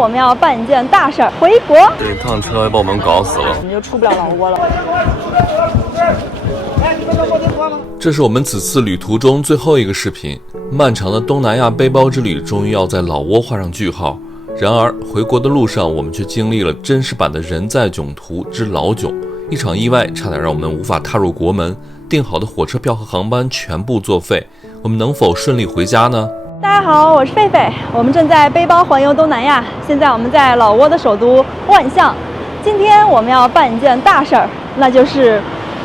我们要办一件大事儿，回国。这趟车把我们搞死了，我们就出不了老挝了。这是我们此次旅途中最后一个视频，漫长的东南亚背包之旅终于要在老挝画上句号。然而回国的路上，我们却经历了真实版的人在囧途之老囧，一场意外差点让我们无法踏入国门，订好的火车票和航班全部作废，我们能否顺利回家呢？大家好，我是狒狒，我们正在背包环游东南亚。现在我们在老挝的首都万象，今天我们要办一件大事儿，那就是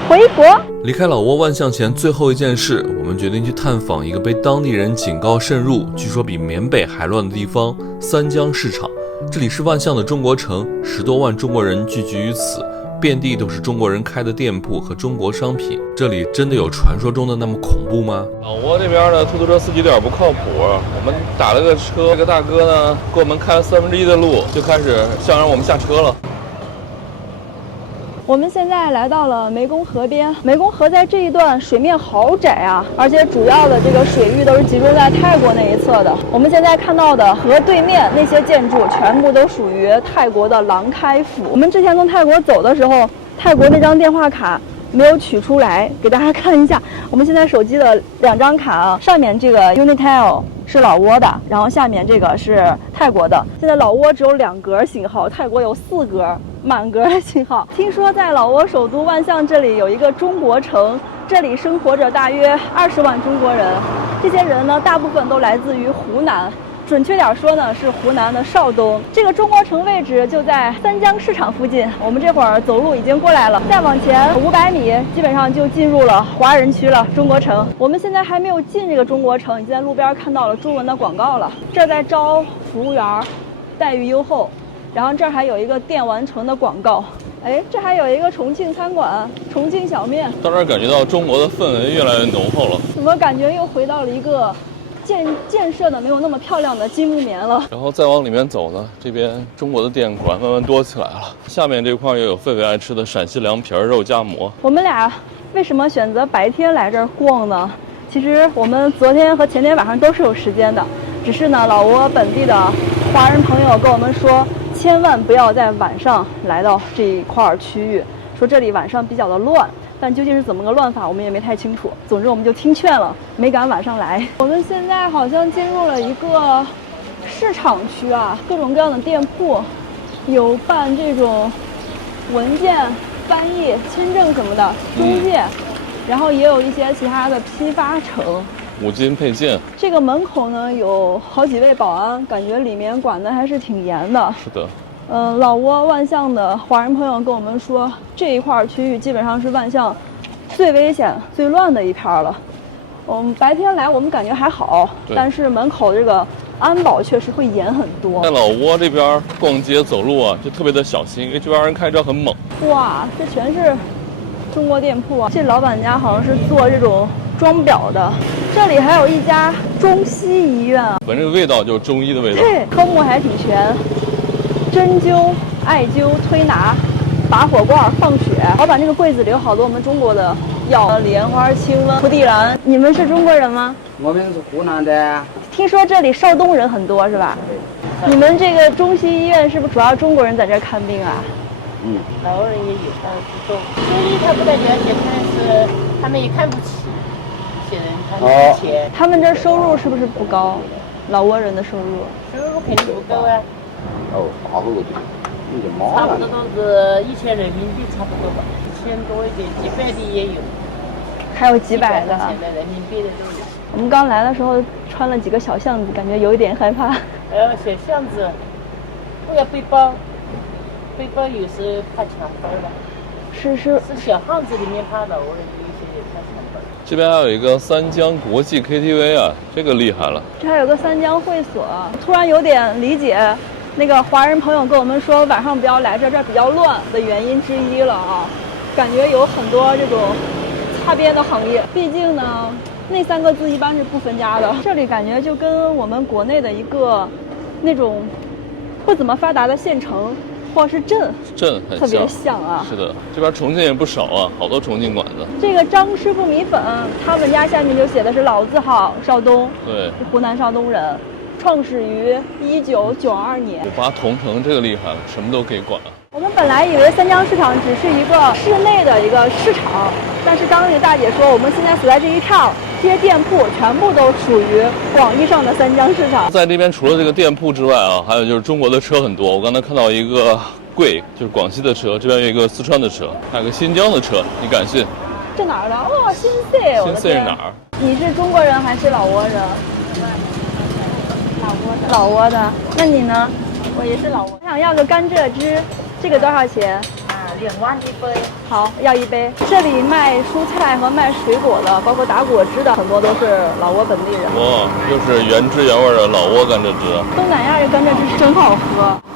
回国。离开老挝万象前最后一件事，我们决定去探访一个被当地人警告慎入，据说比缅北还乱的地方——三江市场。这里是万象的中国城，10多万中国人聚集于此，遍地都是中国人开的店铺和中国商品。这里真的有传说中的那么恐怖吗？老挝这边的出租车司机有点不靠谱，我们打了个车，这个大哥呢给我们开了1/3的路，就开始想让我们下车了。我们现在来到了湄公河边，湄公河在这一段水面好窄啊，而且主要的这个水域都是集中在泰国那一侧的。我们现在看到的河对面那些建筑全部都属于泰国的廊开府。我们之前从泰国走的时候，泰国那张电话卡没有取出来，给大家看一下。我们现在手机的2张卡啊，上面这个 Unitel 是老挝的，然后下面这个是泰国的。现在老挝只有2格信号，泰国有4格满格的信号。听说在老挝首都万象这里有一个中国城，这里生活着大约20万中国人。这些人呢，大部分都来自于湖南。准确点说呢，是湖南的邵东。这个中国城位置就在三江市场附近，我们这会儿走路已经过来了，再往前500米，基本上就进入了华人区了，中国城。我们现在还没有进这个中国城，已经在路边看到了中文的广告了。这在招服务员，待遇优厚。然后这儿还有一个电玩城的广告。哎，这还有一个重庆餐馆，重庆小面。当然感觉到中国的氛围越来越浓厚了。怎么感觉又回到了一个建设的没有那么漂亮的金木棉了？然后再往里面走呢，这边中国的店馆慢慢多起来了。下面这块也有狒狒爱吃的陕西凉皮肉夹馍。我们俩为什么选择白天来这儿逛呢？其实我们昨天和前天晚上都是有时间的，只是呢，老挝本地的华人朋友跟我们说，千万不要在晚上来到这一块区域，说这里晚上比较的乱。但究竟是怎么个乱法，我们也没太清楚。总之我们就听劝了，没敢晚上来。我们现在好像进入了一个市场区啊，各种各样的店铺，有办这种文件、翻译、签证什么的中介，然后也有一些其他的批发城。五金配件。这个门口呢有好几位保安，感觉里面管的还是挺严的。是的。老挝万象的华人朋友跟我们说，这一块区域基本上是万象最危险、最乱的一片了。我们白天来，我们感觉还好，但是门口这个安保确实会严很多。在老挝这边逛街走路啊，就特别的小心，因为这边人开车很猛。哇，这全是中国店铺啊！这老板家好像是做这种装裱的。这里还有一家中西医院啊，闻这个味道就是中医的味道。对，科目还挺全。针灸、艾灸、推拿、拔火罐、放血。老板这个柜子里有好多我们中国的药，莲花清瘟、蒲地蓝。你们是中国人吗？我们是湖南的。听说这里邵东人很多是吧？对。你们这个中西医院是不是主要中国人在这儿看病啊？老人也有，不多。中医他不感觉，而且看是他们也看不起一些人，他们没钱。他们这儿收入是不是不高？老挝人的收入？收入肯定不高啊。差不多就差不多都是1000人民币，差不多吧，1000多一点，几百的也有，还有几百的。现在人民币的都有。我们刚来的时候穿了几个小巷子，感觉有一点害怕。小巷子，不要背包，背包有时怕抢包了。是小巷子里面怕老挝人有一些也怕抢包。这边还有一个三江国际 KTV 啊，这个厉害了。这还有个三江会所，突然有点理解那个华人朋友跟我们说晚上不要来这儿比较乱的原因之一了啊。感觉有很多这种擦边的行业，毕竟呢那3个字一般是不分家的。这里感觉就跟我们国内的一个那种不怎么发达的县城或者是镇很特别像啊。是的，这边重庆也不少啊，好多重庆馆子。这个张师傅米粉，他们家下面就写的是老字号邵东，对，湖南邵东人。创始于1992年。把它同城这个厉害了，什么都可以管。我们本来以为三江市场只是一个市内的一个市场，但是刚刚那个大姐说，我们现在所在这一套这些店铺全部都属于广义上的三江市场。在这边除了这个店铺之外啊，还有就是中国的车很多。我刚才看到一个贵，就是广西的车，这边有一个四川的车，还有个新疆的车，你敢信？这哪儿的？哦，新 C。新 C 是哪儿？你是中国人还是老挝人？老挝的。那你呢？我也是老挝。我想要个甘蔗汁，这个多少钱？2万一杯。好，要一杯。这里卖蔬菜和卖水果的，包括打果汁的，很多都是老挝本地人。哇，就是原汁原味的老挝甘蔗汁。东南亚这甘蔗汁是真好喝。我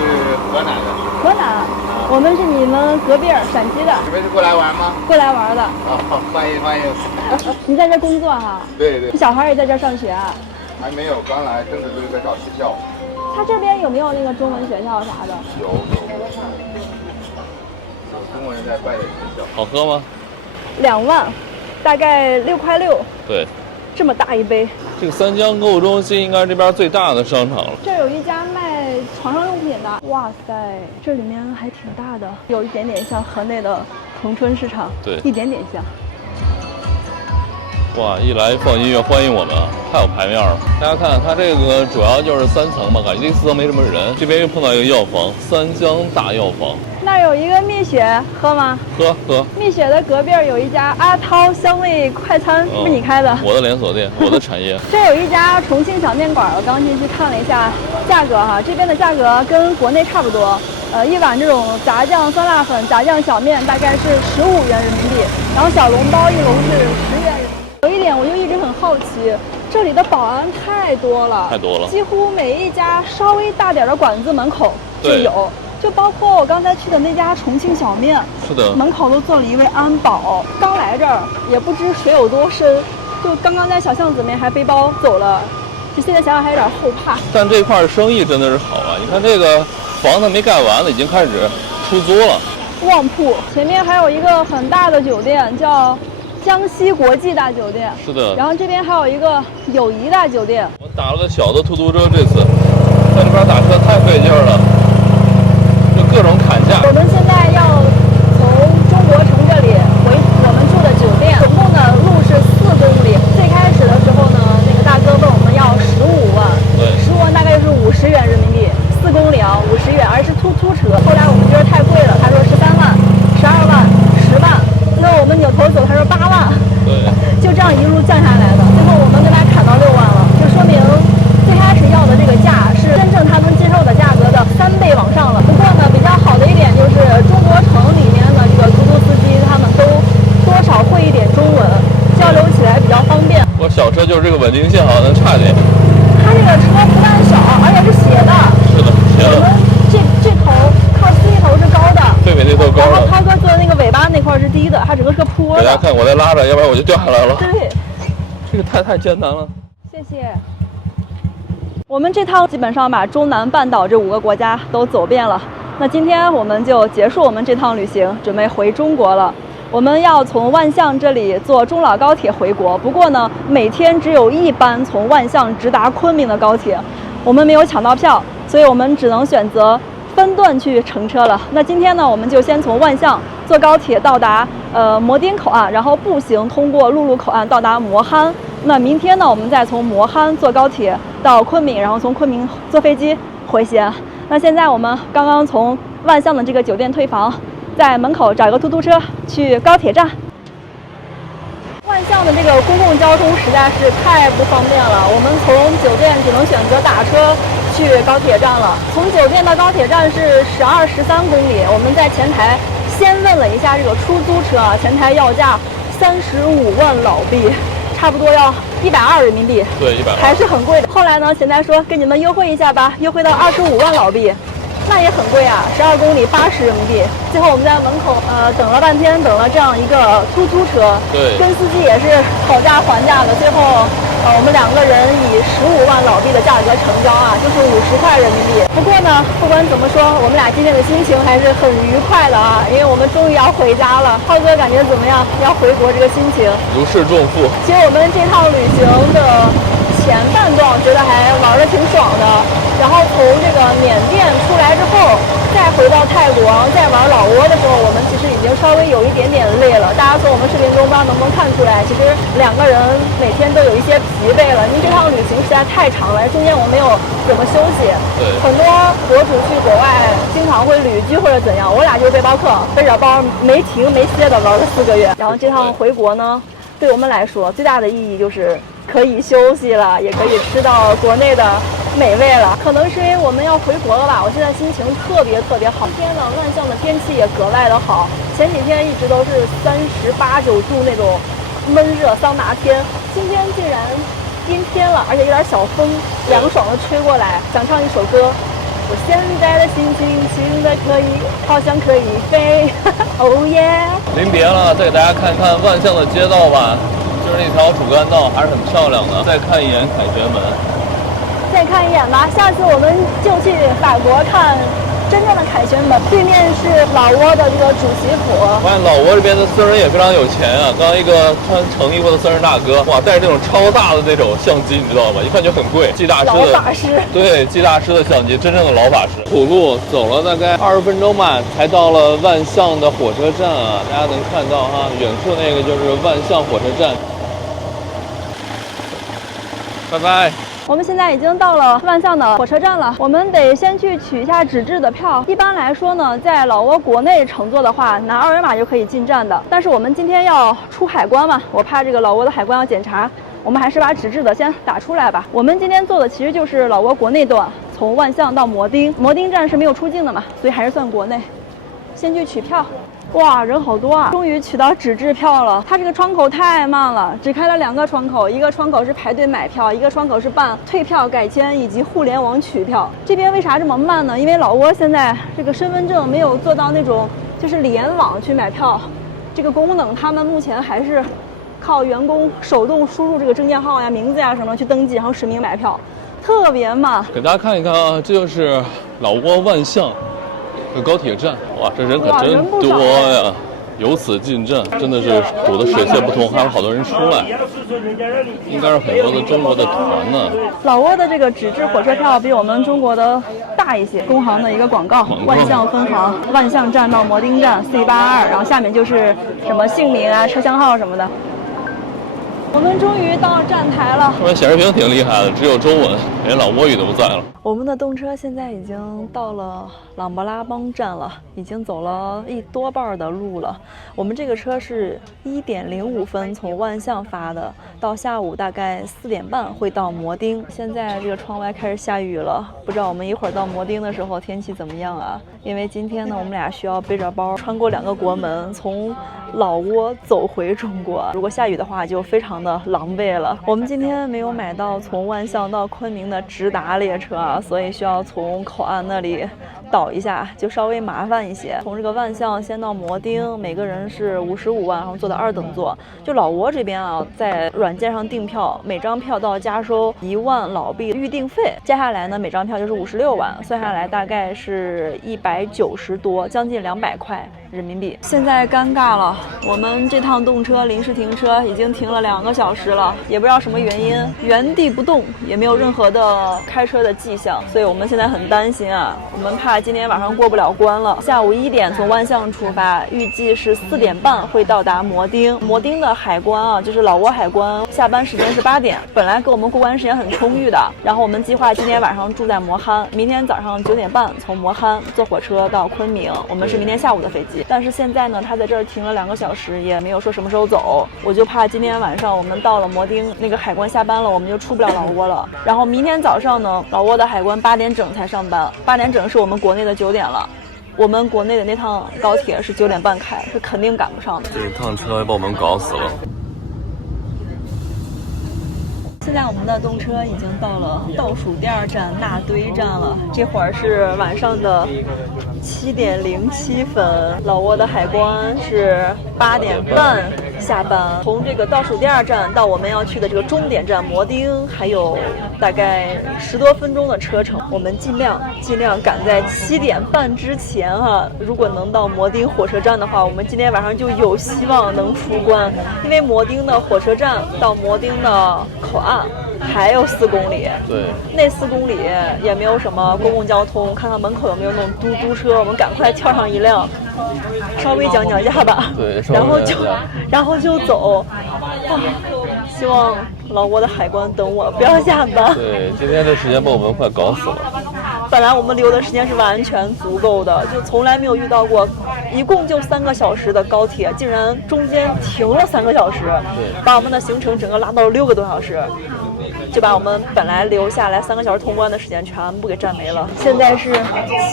是河南的。河南。我们是你们隔壁陕西的。你们是过来玩吗？过来玩的。好，欢迎欢迎。你在这工作哈？对对。你小孩也在这上学啊？还没有，刚来，正在在找学校。他这边有没有那个中文学校啥的？有中文在办的学校。好喝吗？2万，大概6.6块。对。这么大一杯。这个三江购物中心应该是这边最大的商场了。这有一家卖床上用品的，哇塞，这里面还挺大的，有一点点像河内的同春市场，对，一点点像。哇，一来放音乐欢迎我们啊，太有排面了。大家看，它这个主要就是3层嘛，感觉第4层没什么人。这边又碰到一个药房，三江大药房。那儿有一个蜜雪，喝吗？喝。蜜雪的隔壁有一家阿涛香味快餐，是你开的？我的连锁店，我的产业。这有一家重庆小面馆，我刚进去看了一下价格哈，这边的价格跟国内差不多。一碗这种炸酱酸辣粉、炸酱小面大概是15元人民币，然后小笼包一笼是10元人民币。有一点我就一直很好奇，这里的保安太多了，几乎每一家稍微大点的馆子门口就有，就包括我刚才去的那家重庆小面，是的，门口都坐了一位安保。刚来这儿也不知水有多深，就刚刚在小巷子里面还背包走了，就现在想想还有点后怕。但这块生意真的是好啊！你看这个房子没盖完呢，已经开始出租了。旺铺前面还有一个很大的酒店，叫江西国际大酒店。是的。然后这边还有一个友谊大酒店。我打了个小的出租车，这次在这边打车太费劲了，就各种砍价。我们现在要从中国城这里回我们住的酒店，总共的路是4公里。最开始的时候呢，那个大哥问我们要15万，对，15万大概是50元人民币，4公里啊，50元，而是突车。后来我们觉得太贵了，他说13万、12万、10万，最后我们扭头走，他说8万，对，就这样一路降下来的。最后我们跟他砍到6万了，就说明最开始要的这个价是真正他能接受的价格的3倍往上了。不过呢，比较好的一点就是中国城里面的这个出租司机他们都多少会一点中文，交流起来比较方便。我小车就是这个稳定性好像差点。它这个车不但小，而且是斜的。是的，斜的。我们这头靠司机头是高的，对比那头高的。然后涛哥坐的那个尾巴那块是低的，它整个是个坡的。大家看我在拉着，要不然我就掉下来了。对，这个太艰难了。谢谢。我们这趟基本上把中南半岛这5个国家都走遍了。那今天我们就结束我们这趟旅行，准备回中国了。我们要从万象这里坐中老高铁回国，不过呢，每天只有1班从万象直达昆明的高铁，我们没有抢到票，所以我们只能选择分段去乘车了。那今天呢，我们就先从万象坐高铁到达摩丁口岸，然后步行通过陆路口岸到达摩憨。那明天呢，我们再从摩憨坐高铁到昆明，然后从昆明坐飞机回西安。那现在我们刚刚从万象的这个酒店退房，在门口找一个出租车去高铁站。万象的这个公共交通实在是太不方便了，我们从酒店只能选择打车去高铁站了。从酒店到高铁站是12、13公里，我们在前台先问了一下这个出租车啊，前台要价35万老币，差不多要120人民币，对，120，还是很贵的。后来呢，前台说给你们优惠一下吧，优惠到25万老币。那也很贵啊，12公里80人民币。最后我们在门口等了半天，等了这样一个出租车，对，跟司机也是讨价还价的。最后我们2个人以15万老币的价格成交啊，就是50块人民币。不过呢，不管怎么说，我们俩今天的心情还是很愉快的啊，因为我们终于要回家了。浩哥感觉怎么样？要回国这个心情？如释重负。其实我们这趟旅行的前半段我觉得还玩得挺爽的，然后从这个缅甸出来之后，再回到泰国，然后再玩老挝的时候，我们其实已经稍微有一点点累了。大家从我们视频中不知道能不能看出来，其实2个人每天都有一些疲惫了，因为这趟旅行实在太长了，中间我们没有怎么休息。很多博主去国外经常会旅居或者怎样，我俩就是背包客，背着包没停没歇的玩了4个月。然后这趟回国呢，对我们来说最大的意义就是可以休息了，也可以吃到国内的美味了。可能是因为我们要回国了吧，我现在心情特别好。今天呢，万象的天气也格外的好，前几天一直都是38、9度那种闷热桑拿天，今天竟然阴天了，而且有点小风，凉爽的吹过来。想唱一首歌，我现在的心情轻的可以，好像可以飞。哦耶！临别了，再给大家看看万象的街道吧，就是那条主干道还是很漂亮的。再看一眼凯旋门，再看一眼吧，下次我们就去法国看真正的凯旋门，对面是老挝的这个主席府。发现老挝这边的僧人也非常有钱啊！刚刚一个穿橙衣服的僧人大哥，哇，带着那种超大的那种相机，你知道吗？一看就很贵。季大师的老法师，对，季大师的相机，真正的老法师。土路走了大概20分钟吧，才到了万象的火车站啊！大家能看到哈，远处那个就是万象火车站。拜拜。我们现在已经到了万象的火车站了，我们得先去取一下纸质的票。一般来说呢，在老挝国内乘坐的话，拿2维码就可以进站的。但是我们今天要出海关嘛，我怕这个老挝的海关要检查，我们还是把纸质的先打出来吧。我们今天坐的其实就是老挝国内段，从万象到摩丁，摩丁站是没有出境的嘛，所以还是算国内。先去取票。哇，人好多啊！终于取到纸质票了。它这个窗口太慢了，只开了2个窗口，一个窗口是排队买票，一个窗口是办退票、改签以及互联网取票。这边为啥这么慢呢？因为老挝现在这个身份证没有做到那种就是联网去买票这个功能，他们目前还是靠员工手动输入这个证件号呀、名字呀什么去登记，然后实名买票，特别慢。给大家看一看啊，这就是老挝万象的高铁站。哇，这人可真多呀！由此进站，真的是堵得水泄不通，还有好多人出来，应该是很多的中国的团呢。老挝的这个纸质火车票比我们中国的大一些，工行的一个广告，万象分行，万象站到摩丁站 C82，然后下面就是什么姓名啊、车厢号什么的。我们终于到站台了。这边显示屏挺厉害的，只有中文，连老挝语都不在了。我们的动车现在已经到了琅勃拉邦站了，已经走了多半的路了。我们这个车是1点05分从万象发的，到下午大概4点半会到摩丁。现在这个窗外开始下雨了，不知道我们一会儿到摩丁的时候天气怎么样啊？因为今天呢，我们俩需要背着包穿过2个国门，从老挝走回中国。如果下雨的话，就非常的狼狈了。我们今天没有买到从万象到昆明的直达列车啊，所以需要从口岸那里倒一下，就稍微麻烦一些。从这个万象先到摩丁，每个人是55万，然后坐的2等座。就老挝这边啊，在软件上订票，每张票都要加收1万老币预订费。接下来呢，每张票就是56万，算下来大概是190多，将近200块人民币。现在尴尬了，我们这趟动车临时停车已经停了2个小时了，也不知道什么原因，原地不动，也没有任何的开车的迹象，所以我们现在很担心啊，我们怕今天晚上过不了关了。下午1点从万象出发，预计是4点半会到达摩丁。摩丁的海关啊，就是老挝海关，下班时间是8点，本来给我们过关时间很充裕的。然后我们计划今天晚上住在磨憨，明天早上9点半从磨憨坐火车到昆明，我们是明天下午的飞机。但是现在呢，他在这儿停了2个小时，也没有说什么时候走，我就怕今天晚上我们到了摩丁，那个海关下班了，我们就出不了老挝了。然后明天早上呢，老挝的海关8点整才上班，8点整是我们国内的9点了。我们国内的那趟高铁是9点半开，是肯定赶不上的。这一趟车把我们搞死了。现在我们的动车已经到了倒数第2站纳堆站了，这会儿是晚上的7点07分，老挝的海关是8点半下班。从这个倒数第2站到我们要去的这个终点站摩丁，还有大概10多分钟的车程。我们尽量赶在7点半之前如果能到摩丁火车站的话，我们今天晚上就有希望能出关。因为摩丁的火车站到摩丁的口岸还有4公里，对，那4公里也没有什么公共交通，看看门口有没有那种嘟嘟车，我们赶快跳上一辆，稍微讲价吧，对，然后就走。希望老挝的海关等我，不要下班。对，今天这时间把我们快搞死了。本来我们留的时间是完全足够的，就从来没有遇到过一共就3个小时的高铁，竟然中间停了3个小时，把我们的行程整个拉到了6个多小时，就把我们本来留下来3个小时通关的时间全部给占没了。现在是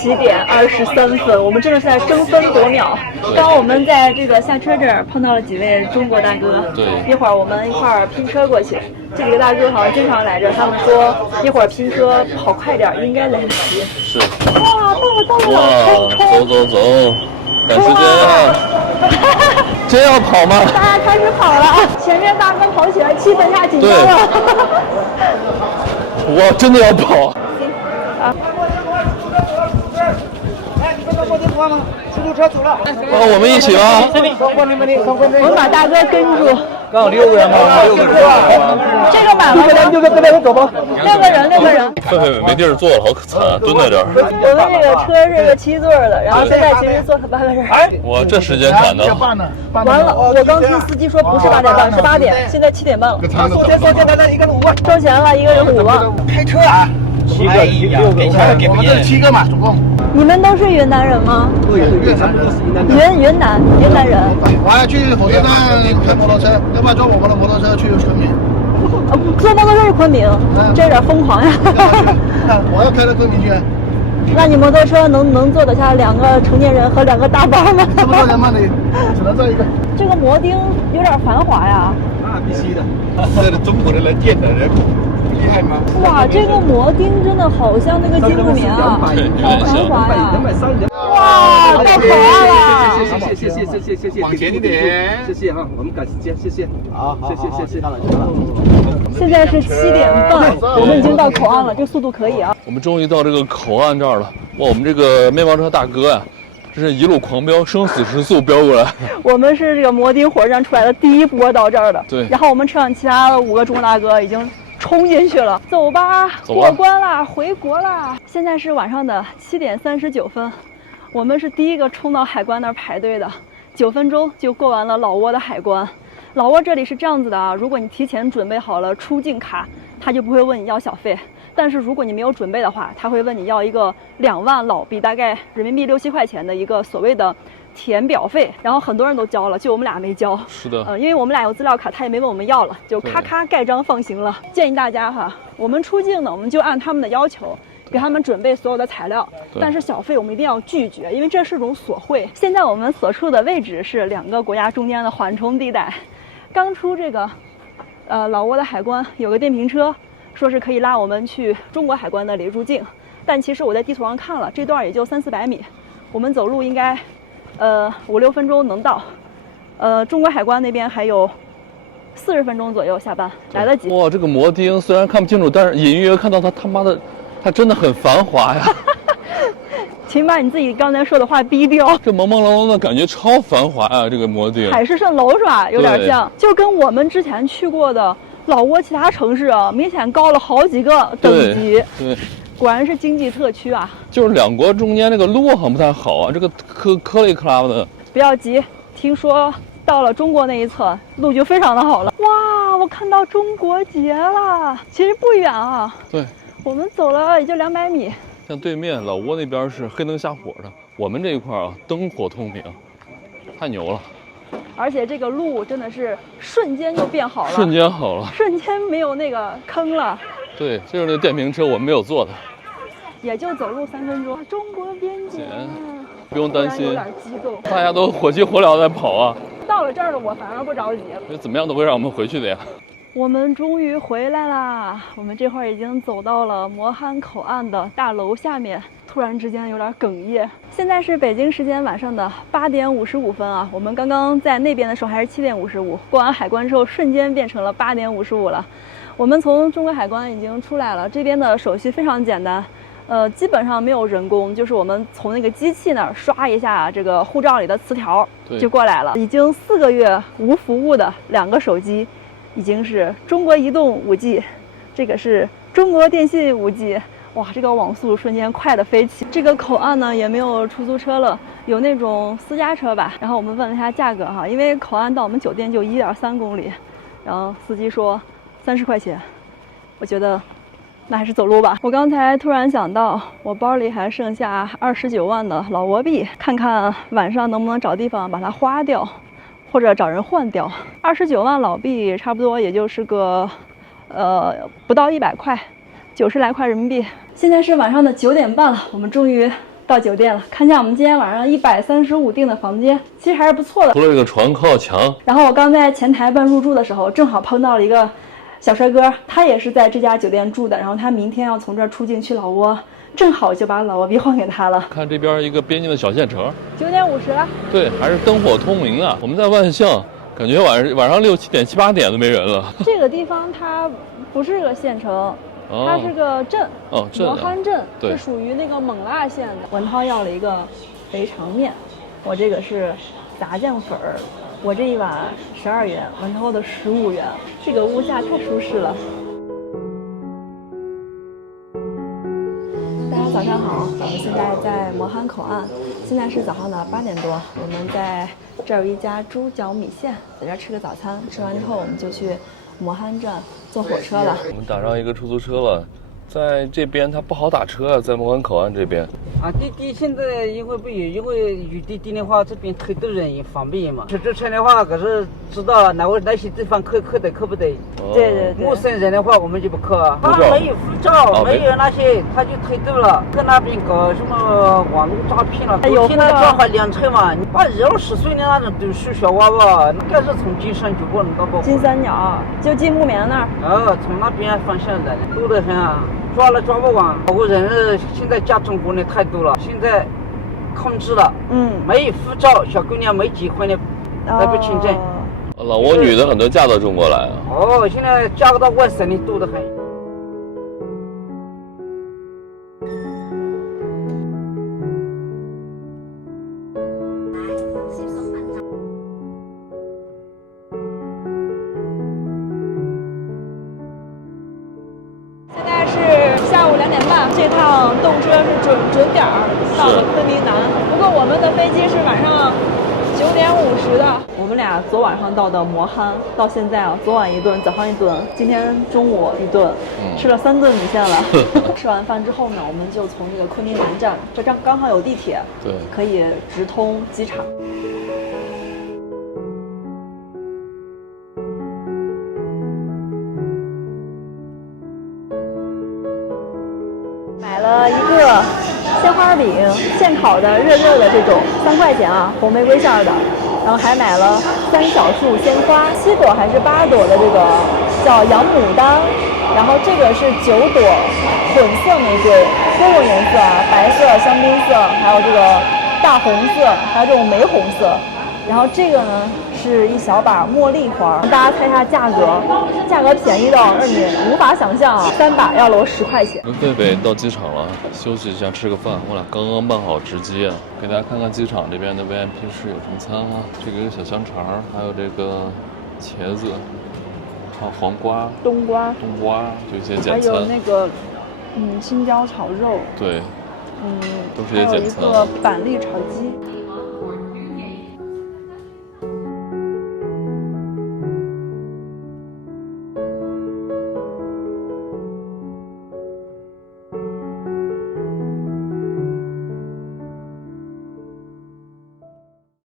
7点23分，我们真的是在争分夺秒。刚我们在这个下车这儿碰到了几位中国大哥，对，一会儿我们一块儿拼车过去。这几个大哥好像经常来着，他们说一会儿拼车跑快点应该来得及。是。哇，到了！哇，走，赶时间啊！真要跑吗？大家开始跑了，前面大哥跑起来，气氛下紧张了。哇，真的要跑！啊！出租车走了，我们一起吗？我们把大哥跟住。刚好6个人吗？6个人。这个满了。6个，这边走吧。6个人。没地儿坐了，好惨啊，蹲在这儿。我们这个车是个7座的，然后现在其实坐了8个人。哇，这时间赶的。完了，我刚听司机说不是8点半，是8点，现在7点半了。收钱，一个人5万。收钱了，一个人5万。开车啊？7个，6个，我们这7个嘛，总共。你们都是云南人吗？对，越南人。云南人。我要去火车站开摩托车，要不然坐我们的摩托车去昆明。坐摩托车去昆明，这有点疯狂呀！我要开到昆明去。那你摩托车能坐得下2个成年人和2个大包吗？这么多人吗？你只能坐一个。这个摩丁有点繁华呀。那必须的，这是中国人来建的人。厉害吗？哇，这个摩丁真的好像那个金子棉啊，好繁华呀！哇，到口岸了！谢，往前一点，谢谢哈，我们赶时间，谢谢。好，谢谢。现在是7点半，我们已经到口岸了，这速度可以啊。我们终于到这个口岸这儿了，哇，我们这个面包车大哥呀，这是一路狂飙，生死时速飙过来。我们是这个摩丁火车站出来的第一波到这儿的，对。然后我们车上其他的5个中国大哥已经冲进去了，走吧，过关啦，回国啦！现在是晚上的7点39分，我们是第一个冲到海关那儿排队的，9分钟就过完了老挝的海关。老挝这里是这样子的啊，如果你提前准备好了出境卡，他就不会问你要小费。但是如果你没有准备的话，他会问你要一个2万老币，大概人民币6、7块钱的一个所谓的填表费，然后很多人都交了，就我们俩没交。是的，因为我们俩有资料卡，他也没问我们要了，就咔咔盖章放行了。建议大家我们出境呢，我们就按他们的要求给他们准备所有的材料，但是小费我们一定要拒绝，因为这是种索贿。现在我们所处的位置是2个国家中间的缓冲地带，刚出这个老挝的海关有个电瓶车，说是可以拉我们去中国海关那里入境，但其实我在地图上看了，这段也就300-400米，我们走路应该5、6分钟能到。中国海关那边还有40分钟左右下班，来得及。哇，这个摩丁虽然看不清楚，但是隐约看到它真的很繁华呀。请把你自己刚才说的话逼掉。这朦朦胧胧的感觉超繁华啊，这个摩丁。海市蜃楼是吧？有点像，就跟我们之前去过的老挝其他城市啊，明显高了好几个等级。对。果然是经济特区啊！就是2国中间这个路好像不太好啊，这个磕里磕拉的。不要急，听说到了中国那一侧，路就非常的好了。哇，我看到中国结了，其实不远啊。对，我们走了也就200米。像对面老挝那边是黑灯瞎火的，我们这一块啊灯火通明，太牛了。而且这个路真的是瞬间就变好了，瞬间好了，瞬间没有那个坑了。对，就是那电瓶车，我们没有坐的，也就走路3分钟。中国边界，不用担心，有点激动，大家都火急火燎在跑啊。到了这儿了，我反而不着急了，怎么样都会让我们回去的呀。我们终于回来啦！我们这会儿已经走到了磨憨口岸的大楼下面。突然之间有点哽咽。现在是北京时间晚上的8点55分啊，我们刚刚在那边的时候还是7点55，过完海关之后瞬间变成了8点55了。我们从中国海关已经出来了，这边的手续非常简单。基本上没有人工，就是我们从那个机器那儿刷一下这个护照里的词条就过来了。已经4个月无服务的2个手机，已经是中国移动5G， 这个是中国电信5G。哇，这个网速瞬间快得飞起。这个口岸呢也没有出租车了，有那种私家车吧。然后我们问了一下价格哈，因为口岸到我们酒店就1.3公里，然后司机说30块钱，我觉得那还是走路吧。我刚才突然想到，我包里还剩下29万的老挝币，看看晚上能不能找地方把它花掉，或者找人换掉。29万老币差不多也就是个不到100块，90来块人民币。现在是晚上的9点半了，我们终于到酒店了。看一下我们今天晚上135订的房间，其实还是不错的。除了这个床靠墙，然后我刚在前台办入住的时候，正好碰到了一个小帅哥，他也是在这家酒店住的，然后他明天要从这儿出境去老挝，正好就把老挝币还给他了。看这边一个边境的小县城，9点50了。对，还是灯火通明啊。我们在万象，感觉晚上6、7点、7、8点都没人了。这个地方它不是个县城，它是个镇。镇罗汉镇是属于那个勐腊县的。文涛要了一个肥肠面，我这个是炸酱粉儿。我这一碗12元，文涛的15元，这个物价太舒适了。大家早上好，我们现在在磨憨口岸，现在是早上的8点多，我们在这儿有一家猪脚米线，在这儿吃个早餐，吃完之后我们就去磨憨镇坐火车了。我们打上一个出租车了，在这边它不好打车啊，在磨憨口岸这边。滴滴现在因为有滴滴的话，这边推都人也方便嘛。出租车的话，可是知道那些地方可得可不得。对。陌生人的话，我们就不可。他没有护照，没有那些，他就推走了。在那边搞什么网络诈骗了？现在抓还2车嘛，你把20岁的那种读书小娃娃，应该是从金山9能到金三角，就进木棉那儿。从那边方向来的，多得很啊。抓不完，我国人现在加中国的太多了，现在控制了。没有护照，小姑娘没结婚的来不签证。老挝女的很多嫁到中国来啊。现在嫁到外省的多得很。下午2点半，这趟动车是准点到了昆明南。不过我们的飞机是晚上9点50的。我们俩昨晚上到的磨憨，到现在啊，昨晚一顿，早上一顿，今天中午一顿，吃了3顿米线了。吃完饭之后呢，我们就从这个昆明南站，这站刚好有地铁，对，可以直通机场。买了一个鲜花饼，现烤的热的这种，3块钱啊，红玫瑰馅的。然后还买了3小束鲜花，7朵还是8朵的这个叫洋牡丹，然后这个是9朵混色玫瑰，多种颜色啊，白色、香槟色，还有这个大红色，还有这种玫红色。然后这个呢是一小把茉莉花，大家猜一下价格，价格便宜到让你无法想象啊！3把要了我10块钱。我们贝贝到机场了，休息一下吃个饭。我俩刚刚办好值机啊，给大家看看机场这边的 VIP 室有什么餐啊。这个有小香肠，还有这个茄子，还有黄瓜、冬瓜，就一些简餐。还有那个青椒炒肉。对，都是一些简餐。还有一个板栗炒鸡。